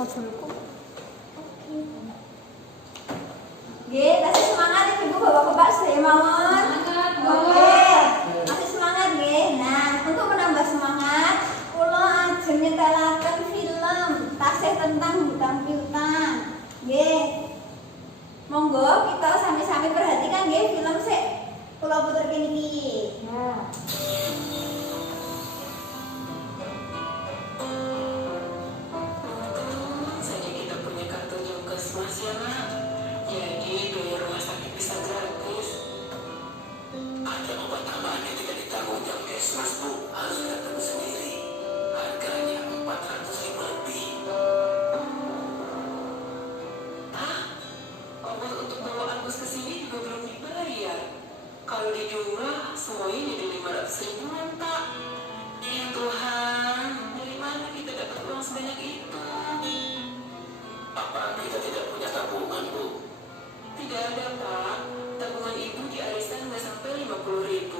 modulku. Nggih, kasih semangat Ibu Bapak-bapak sedaya mawon. Semangat, Bu. Oke. Kasih semangat nggih. Nah, untuk menambah semangat, kula ajeng nyetelaken film tasih tentang hutang piutang. Nggih. Monggo kita sami-sami perhatikan nggih film sik. Kula puterke niki. Ya. Saja kita punya kartu Jokesmas ya nak, jadi biaya rumah sakit bisa gratis. Ada obat tambahan yang tidak ditanggung Jokesmas bu, harus datang sendiri. Harganya 400.000 lebih. Ah, obat untuk bawa Agus ke sini juga belum dibayar. Kalau dijumlah semuanya jadi 500.000-an pak. Ya Tuhan, dari mana kita dapat uang sebanyak itu? Apa kita tidak punya tabungan, Bu? Tidak ada, Pak. Tabungan Ibu di arisan nggak sampai 50.000.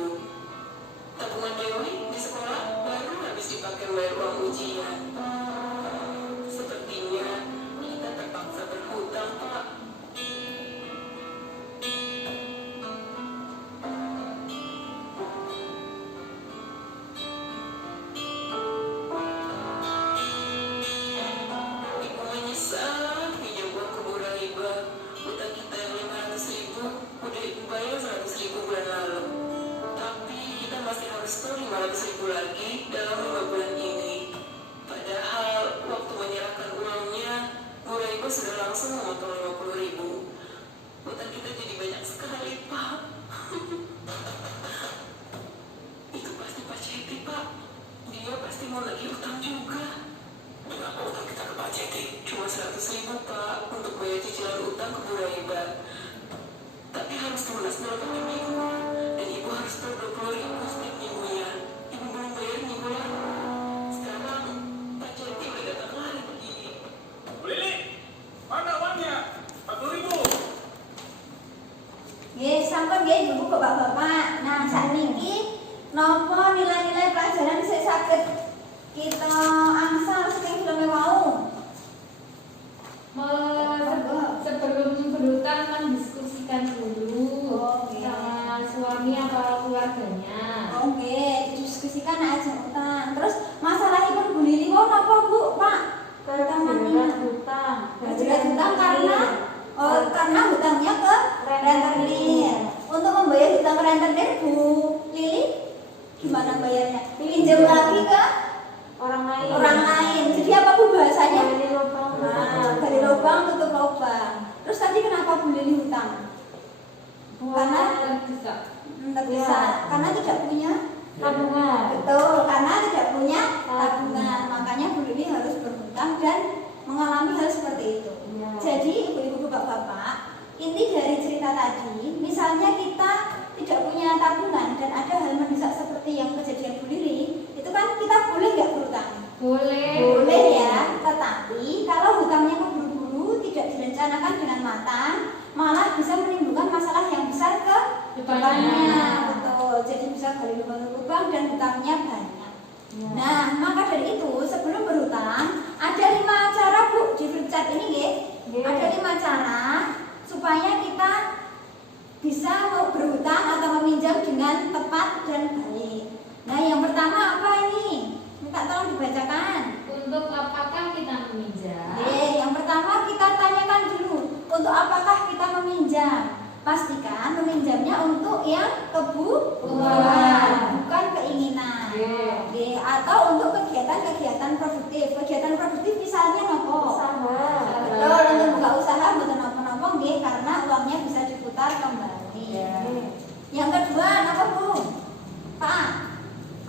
Tabungan Dewi di sekolah baru habis dipakai bayar uang ujian. Sepertinya kita terpaksa berhutang, Pak. Ibu menyesal pinjam uang ke Bu Raiba. Utang kita yang 500.000 udah Ibu bayar 100.000 bulan lalu. Tapi kita masih harus store 500.000 lagi dalam 5 bulan ini. Padahal waktu menyerahkan uangnya, Bu Raiba sudah langsung memotong 50.000. Utang kita jadi banyak sekali, Pak. Itu pasti Pak Ceti, Pak. Dia pasti mau lagi utang juga. Berapa utang kita ke Pak Ceti? Cuma 100.000 Pak, untuk bayar cicilan utang ke Bu Raiba. Tapi harus lunas dalam 6 minggu. Dan Ibu harus tahu 20.000 setiap minggunya. Ibu belum bayar minggu lalu. Sekarang Pak Ceti udah datang lari begini. Bu Lili, mana uangnya? 40.000. Nggih, sampun nggih Ibu Bapak-bapak. Nah, sakniki napa nilai-nilai pelajaran sing saged kita angsal saking film mau? Sebelum berhutang mendiskusikan dulu Oke. sama suami atau keluarganya. Oke, didiskusikan aja utang. Terus masalahipun Bu Lili mau napa Bu, Pak? Kejerat hutang. Kejerat hutang karena hutangnya ke rentenir. Untuk membayar hutang ke rentenir Bu Lili gimana bayarnya? Pinjam lagi ke orang lain. Jadi apa Bu bahasanya? Dari lubang. Nah, dari lubang tutup lubang. Terus tadi kenapa Bu Lili hutang? Karena bisa terpisah. Karena tidak punya tabungan. betul, karena tidak punya tabungan. Makanya Bu Lili harus berhutang dan mengalami hal seperti itu. Ya. Jadi ibu-ibu bapak-bapak, inti dari cerita tadi, misalnya kita tidak punya tabungan dan ada hal mendesak seperti yang kejadian Bu Lili, itu kan kita boleh nggak berhutang? Boleh ya, tetapi kalau hutangnya keburu-buru, tidak direncanakan dengan matang, malah bisa menimbulkan masalah yang besar ke depannya. Betul, jadi bisa gali lubang dan hutangnya banyak. Ya. Nah, maka dari itu sebelum berhutang ada 5 cara Bu di flip chart ini nggih. Nggih. Ada 5 cara supaya kita bisa mau berhutang atau meminjam dengan tepat dan baik. Nah, yang pertama apa ini? Minta tolong dibacakan. Untuk apakah kita meminjam? Yang pertama kita tanyakan dulu, untuk apakah kita meminjam? Pastikan meminjamnya untuk yang kebutuhan, bukan keinginan. Atau untuk kegiatan-kegiatan produktif. Kegiatan produktif misalnya nopo? Usaha. Betul, untuk buka usaha betul nopo-nopo nggih, karena uangnya bisa diputar kembali. Yang kedua, apa Bu? Pak?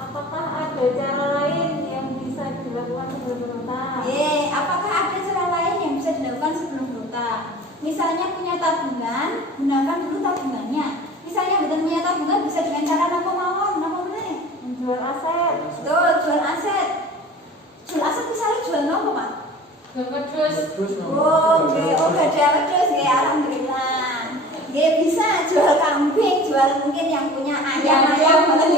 Apakah ada cara lain yang bisa dilakukan sebelum berhutang? Apakah ada cara lain yang bisa dilakukan sebelum berhutang? Misalnya punya tabungan, gunakan dulu tabungannya. Misalnya bukan punya tabungan, bisa dengan cara napa mawon, napa meneh? Menjual aset. Betul, jual aset. Jual aset misalnya jual nopo, Pak? Jual wedhus. Gada wedhus nggih, alhamdulillah. Nggih bisa jual kambing, jual mungkin yang punya ayam-ayam ngoten.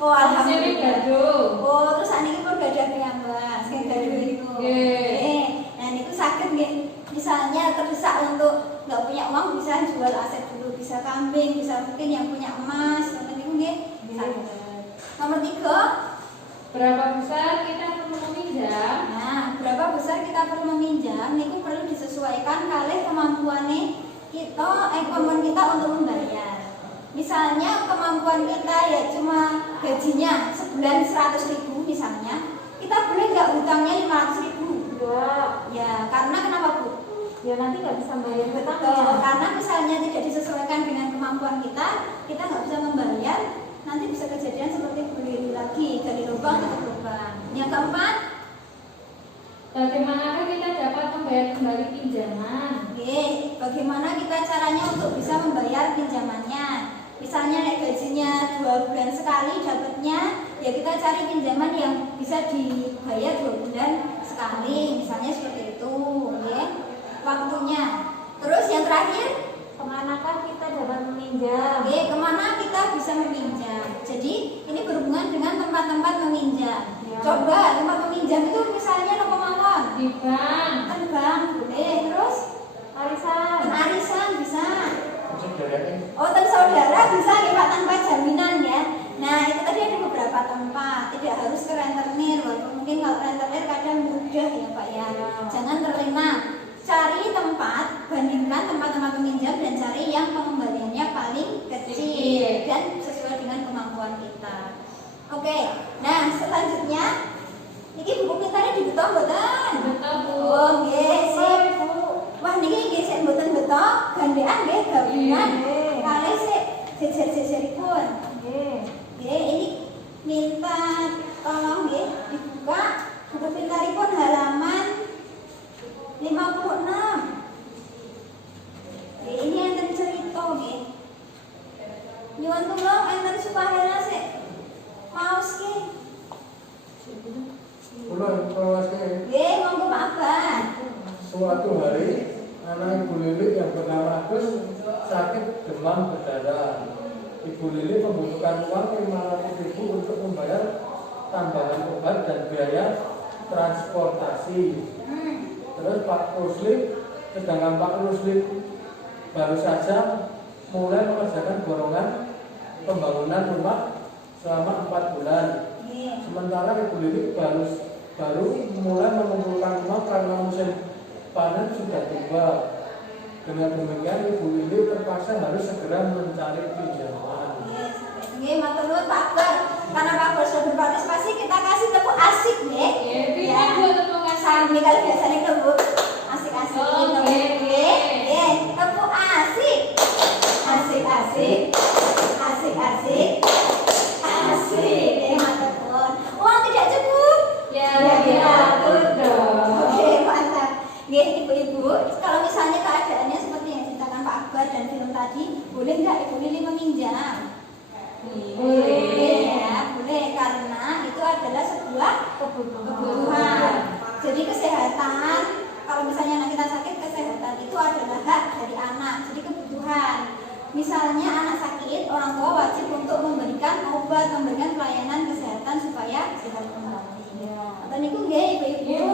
Oh, alhamdulillah. Gado. Oh, terus saniki pun gadah piyambak, sing gaduh niku. Nggih. Nah niku misalnya terdesak untuk nggak punya uang, bisa jual aset dulu, bisa kambing, bisa mungkin yang punya emas, yang penting nggih. Nomor 3, Berapa besar kita perlu meminjam? nah, berapa besar kita perlu meminjam? Niku perlu disesuaikan kali kemampuannya kemampuan kita untuk membayar. Misalnya kemampuan kita ya cuma gajinya sebulan 100.000 misalnya, kita boleh nggak hutangnya 500.000? Enggak. Ya, karena kenapa Bu? Ya nanti nggak bisa bayar Betul, hutangnya. karena misalnya tidak disesuaikan dengan kemampuan kita nggak bisa membayar, nanti bisa kejadian seperti beli lagi dari lubang ke lubang. Yang keempat, Bagaimanakah kita dapat membayar kembali pinjaman? oke, bagaimana kita caranya untuk bisa membayar pinjamannya? Misalnya naik gajinya 2 bulan sekali dapatnya, ya kita cari pinjaman yang bisa dibayar 2 bulan sekali, misalnya seperti itu, ya. Waktunya. Terus yang terakhir, Kemanakah kita dapat meminjam? oke, kemana kita bisa meminjam? Jadi ini berhubungan dengan tempat-tempat meminjam. Ya. Coba tempat meminjam itu misalnya nopo mawon? Di bank, Kan bank, boleh. Terus arisan. arisan bisa. Saudaranya. Oh, ten saudara bisa ya Pak, tanpa jaminan ya. Nah, itu tadi ada beberapa tempat, tidak harus ke rentenir, walaupun mungkin kalau rentenir kadang mudah ya Pak ya. Jangan terlena. Cari tempat, bandingkan tempat-tempat meminjam dan cari yang pengembaliannya paling kecil dan sesuai dengan kemampuan kita. Oke, nah selanjutnya ini buku kita ini dibetok mboten? Betul Bu. Oh, nggih, sip. Bu. Wah, niki nggih sik mboten betok, gandean nggih gabungan. Nggih. Kalih sik jejer-jejeripun. Nggih. Nggih, ini minta tolong nggih dibuka buku pintaripun halaman 56. Nggih, ini enten cerita nggih. Nyuwun tulung enten supaya sik maos nggih. Nggih, monggo Pak Abah. Suatu hari, anak Ibu Lili yang bernama Agus sakit demam berdarah. Ibu Lili membutuhkan uang 500.000 untuk membayar tambahan obat dan biaya transportasi. Terus Pak Rusli, sedangkan Pak Rusli baru saja mulai mengerjakan borongan pembangunan rumah selama 4 bulan. Sementara Ibu Lili baru mulai mengumpulkan uang karena musim panen sudah tiba. Dengan demikian Ibu Lili terpaksa harus segera mencari pinjaman. Nggih, matur nuwun Pak Akbar. Karena Pak Akbar sudah berpartisipasi, kita kasih tepuk asik nggih. Ini Bu tepuk Sambil kalau biasanya itu Bu. Asik-asik. Oh, nggih. Nggih, tepuk asik. Asik-asik. Asik-asik. Asik. Nggih, matur nuwun. Uang tidak cukup. Ya, diatur dong. Oke, mantap. Nggih, Ibu-ibu, kalau misalnya keadaannya seperti yang diceritakan Pak Akbar dan film tadi, boleh nggak Ibu Lili meminjam? Boleh ya, boleh, karena itu adalah sebuah kebutuhan. Jadi kesehatan, kalau misalnya anak kita sakit, kesehatan itu adalah hak dari anak, jadi kebutuhan. Misalnya anak sakit, orang tua wajib untuk memberikan obat, memberikan pelayanan kesehatan supaya sehat kembali. Atau niku nggih Ibu-ibu.